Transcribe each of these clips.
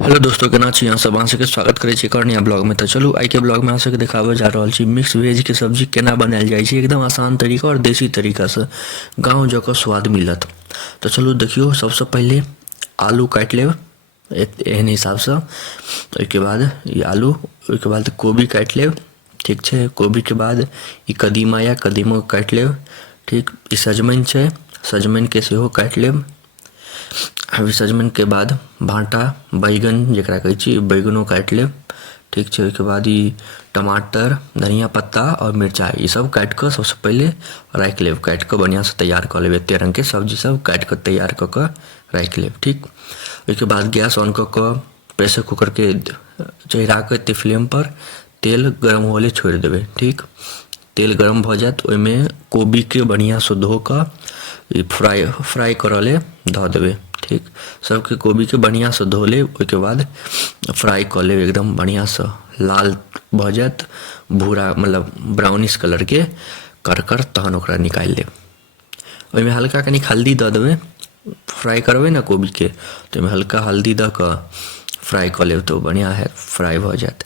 Hello दोस्तों, केना छी अहाँ सब? अहाँ सबके स्वागत करै छी एक और नया ब्लॉग में। तो चलू आई के ब्लॉग में अहाँ सबके देखाबे जा रहल छी मिक्स वेज के सब्जी केना बनायल जाइ छै, एकदम आसान तरीका और देसी तरीका से गाँव जकाँ स्वाद मिलत। तो चलू देखियो, सबसे पहले आलू काटि लेब एहन हिसाब से। ओहिके बाद ई आलू, ओहिके बाद कोबी काटि लेब, ठीक छै। कोबी के बाद ई कदीमा या कदीमा काटि लेब, ठीक। ई सजमनि छै, सजमनि के सेहो काटि लेब। अभी सजमनि के बाद भाटा बैगन जकरा कहै छी, बैगनो काटि लेब, ठीक छै। ओहिके बाद ई टमाटर, धनिया पत्ता और मिरचाइ ई सब काटि कऽ सबसँ पहिले राखि लेब, काटि कऽ बढ़िआँसँ तैयार कऽ लेब। एतेक रङ्गके सब्जी सब काटि कऽ तैयार कऽ कऽ राखि लेब, ठीक। ओहिके बाद गैस ऑन कऽ कऽ प्रेशर कुकरके चढ़ा कऽ एतेक फ्लेमपर तेल गरम हुअ लेल छोड़ि देबै, ठीक। तेल गरम भऽ जायत, ओहिमे कोबीके बढ़िआँसँ धो कऽ ई फ्राई करऽ लेल धऽ देबै, ठीक। सबके कोबीके बढ़िआँसँ धो लेब, ओहिके बाद फ्राई कऽ लेब एकदम बढ़िआँसँ। लाल भऽ जायत, भूरा मतलब ब्राउनिश कलरके कर कर, तहन ओकरा निकालि लेब। ओहिमे हल्का कनिक हल्दी दऽ देबै, फ्राई करबै ने कोबीके तऽ ओहिमे हल्का हल्दी दऽ कऽ फ्राई कऽ लेब तऽ बढ़िआँ हैत, फ्राई भऽ जायत।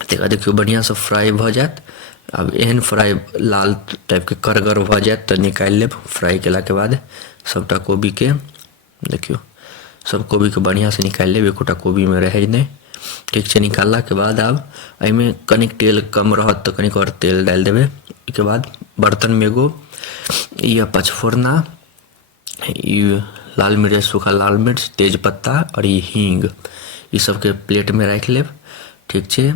तकर बाद देखियौ बढ़िआँसँ फ्राई भऽ जायत। आब एहन फ्राई लाल टाइपके करगर भऽ जायत तऽ निकालि लेब। फ्राई केलाके बाद सबटा कोबीके देखियौ, सब कोबीके बढ़िआँसँ निकालि लेब, एकोटा कोबीमे रहै नहि, ठीक छै। निकाललाके बाद आब एहिमे कनिक तेल कम रहत तऽ कनिक और तेल डालि देबै। ओहिके बाद बर्तनमे एगो ई पचफोरना, ई लाल मिर्च, सूखा लाल मिर्च, तेजपत्ता और ई हींग, ई सबके प्लेटमे राखि लेब, ठीक छै।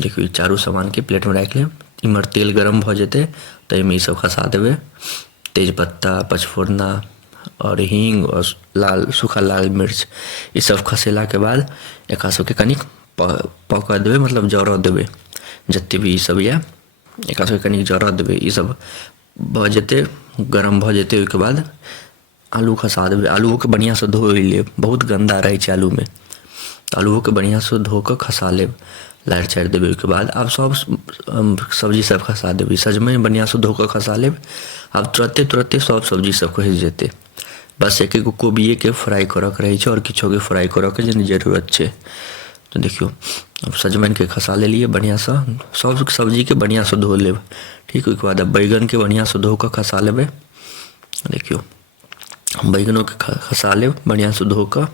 देखियौ ई चारू सामानके प्लेटमे राखि लेब। इम्हर तेल गरम भऽ जेतै तऽ एहिमे ईसब खसा देबै, तेजपत्ता, पचफोरना और हींग और सूखा लाल मिर्च। ई सब खसेलाके बाद एकरा सबके कनिक पकऽ देबै, मतलब जरऽ देबै। जतेक भी ई सब यऽ एकरा सबके कनिक जरऽ देबै। ई सब भऽ जेतै, गरम भऽ जेतै, ओहिके बाद आलू खसा देबै। आलूओके बढ़िआँसँ धो लेब, बहुत गन्दा रहै छै आलूमे, तऽ आलूओके बढ़िआँसँ धो कऽ खसा लेब, लारि चारि देबै। ओहिके बाद आब सब सब्जी सब खसा देबै। सजमनि बढ़िआँसँ धो कऽ खसा लेब। आब तुरते सब सब्जी सब खसि जेतै, बस एक एगो कोबिएके फ्राई करऽके रहै छै और किछोके फ्राई करऽके जे जरूरत छै। तऽ देखियौ अब सजमनिके खसा लेलिए बढ़िआँसँ, सब सब्जीके बढ़िआँसँ धो लेब, ठीक। ओहिके बाद अब बैगनके बढ़िआँसँ धो कऽ खसा लेबै। देखियौ बैगनोके खसा लेब बढ़िआँसँ धो कऽ।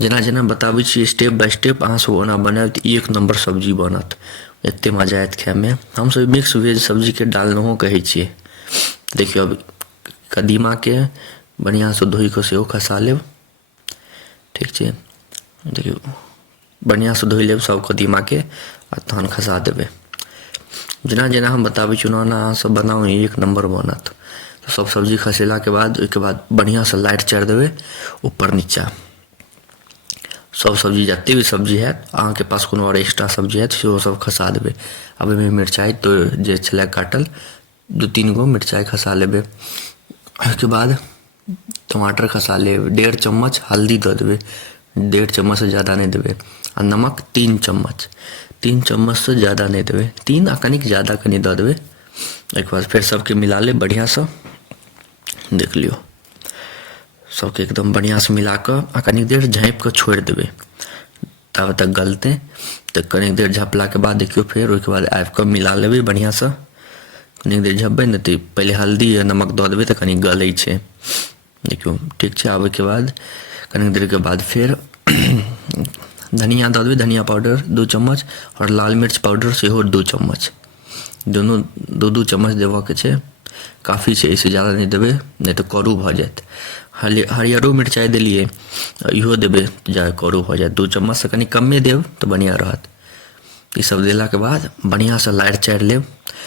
जेना जेना बताबै छी स्टेप बाय स्टेप अहाँ सब ओना बनायब तऽ एक नम्बर सब्जी बनत, एतेक मजा आयत खायमे। हमसब मिक्स वेज सब्जीके डालनोहो कहै छियै। देखियौ अब कदीमाके बढ़िआँसँ धोइ कऽ सेहो खसा लेब, ठीक छै। देखियौ बढ़िआँसँ धोइ लेब सब कदीमाके आ तहन खसा देबै। जेना जेना हम बताबै छी ओना ओना अहाँसब बनाउ, एक नम्बर बनत। सब सब्जी खसेलाके बाद ओहिके बाद बढ़िआँसँ लारि चारि देबै ऊपर नीचाँ। सब सब्जी जतेक भी सब्जी हैत, अहाँके पास कोनो आओर एक्स्ट्रा सब्जी हैत सेहो सब खसा देबै। आब एहिमे मिरचाइ तो जे छलै काटल, 2-3 गो मिरचाइ खसा लेबै। ओहिके बाद टमाटर खसा लेब, 1.5 चम्मच हल्दी दऽ देबै, 1.5 चम्मचसँ ज़्यादा नहि देबै। आ नमक 3 चम्मच, 3 चम्मचसँ ज़्यादा नहीं देबै, 3 आ कनिक ज़्यादा कनि दऽ देबै। ओहिके बाद फेर सबके मिला लेब बढ़िआँसँ। देख लियौ सबके एकदम बढ़िआँसँ मिला कऽ आ कनि देर झाँपि कऽ छोड़ि देबै, तब तक गलतै। तऽ कनि देर झपलाके बाद देखियौ फेर ओहिके बाद आबि कऽ मिला लेबै बढ़िआँसँ। कनि देर झपबै ने तऽ पहिले हल्दी आ नमक दऽ देबै तऽ कनि गलै छै, देखियौ ठीक छै। आब ओहिके बाद कनि देरके बाद फेर धनिया दऽ देबै, धनिया पाउडर 2 चम्मच और लाल मिर्च पाउडर सेहो 2 चम्मच, दुनू 2-2 चम्मच देबऽके छै, काफ़ी छै। एहिसँ ज़्यादा नहीं देबै नहीं तऽ करू भऽ जायत। हरियरो मिरचाइ देलिए, इहो देबै जा करू भऽ जायत। 2 चम्मचसँ कनि कमे देब तऽ बढ़िआँ रहत। ई सब देलाके बाद बढ़िआँसँ लारि चारि लेब।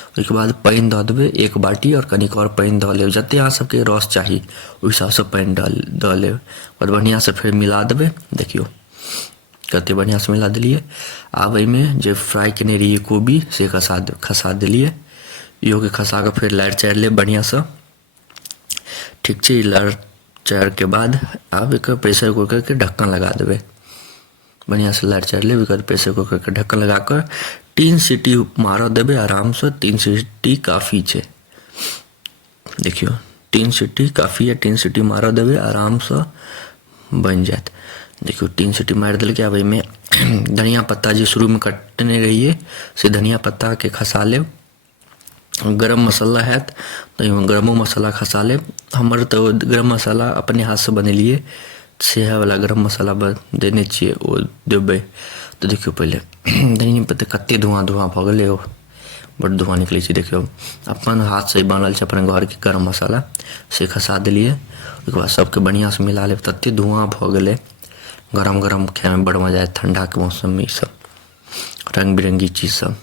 ओहिके बाद पानि दऽ देबै 1 बाटी और कनिक और पानि दऽ लेब, जतेक अहाँ सबके रस चाही ओहि हिसाबसँ पानि दऽ लेब। और बढ़िआँसँ फेर मिला देबै। देखियौ कतेक बढ़िआँसँ मिला देलिए। आब एहिमे जे फ्राई केने रहिए कोबी से खसा देलिए, इहोके खसा कऽ फेर लारि चारि लेब बढ़िआँसँ, ठीक छै। लारि चारिके बाद आब एकर प्रेशर कुकरके ढक्कन लगा देबै, बढ़िआँसँ लारि चारि लेब। एकर प्रेशर कुकरके ढक्कन लगा कऽ 3 सीटी मारऽ देबै आरामसँ। 3 सीटी काफ़ी छै, देखियौ 3 सीटी काफ़ी है। 3 सीटी मारऽ देबै, आरामसँ बनि जायत। देखियो 3 सीटी मार दिल के। अब में धनिया पत्ता जी शुरू में कटने रहिए से धनिया पत्ता के खसा ले। गरम मसाला है तो गरमो मसाला खसा ले। हमर तो गरम मसाला अपने हाथ से बनेलिए, सेहा वाला गरम मसाला देने चाहिए वो देवे। तो देखियो पहले धनिया पत्ता कते धुआं भ गए हो, बड़ धुआं निकले। देखियो अपन हाथ से बनल अपन घर के गरम मसाला से खसा दिलिए। उसके बाद सबके बढ़िया से मिला ले। तत्ते धुआं भ गए, गरम गरम खाए में बड़ मजा आए। ठंडा के मौसम में सब रंग बिरंगी चीज सब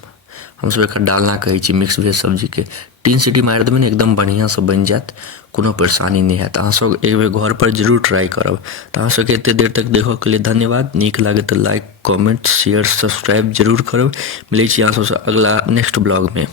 हम सब एक डालना कहे मिक्स वेज सब्जी के। 3 सीटी मार देवे ना एकदम बढ़िया से बन जात, कोनो परेशानी नहीं है। अहाँ सब एक बेर घर पर जरूर ट्राई करब। तो अहाँ सबके एते देर तक देखो के लिए धन्यवाद। नीक लागे तो लाइक कमेंट शेयर सब्सक्राइब जरूर करब। मिले छी अहाँ सबसे अगला नेक्स्ट ब्लॉग में।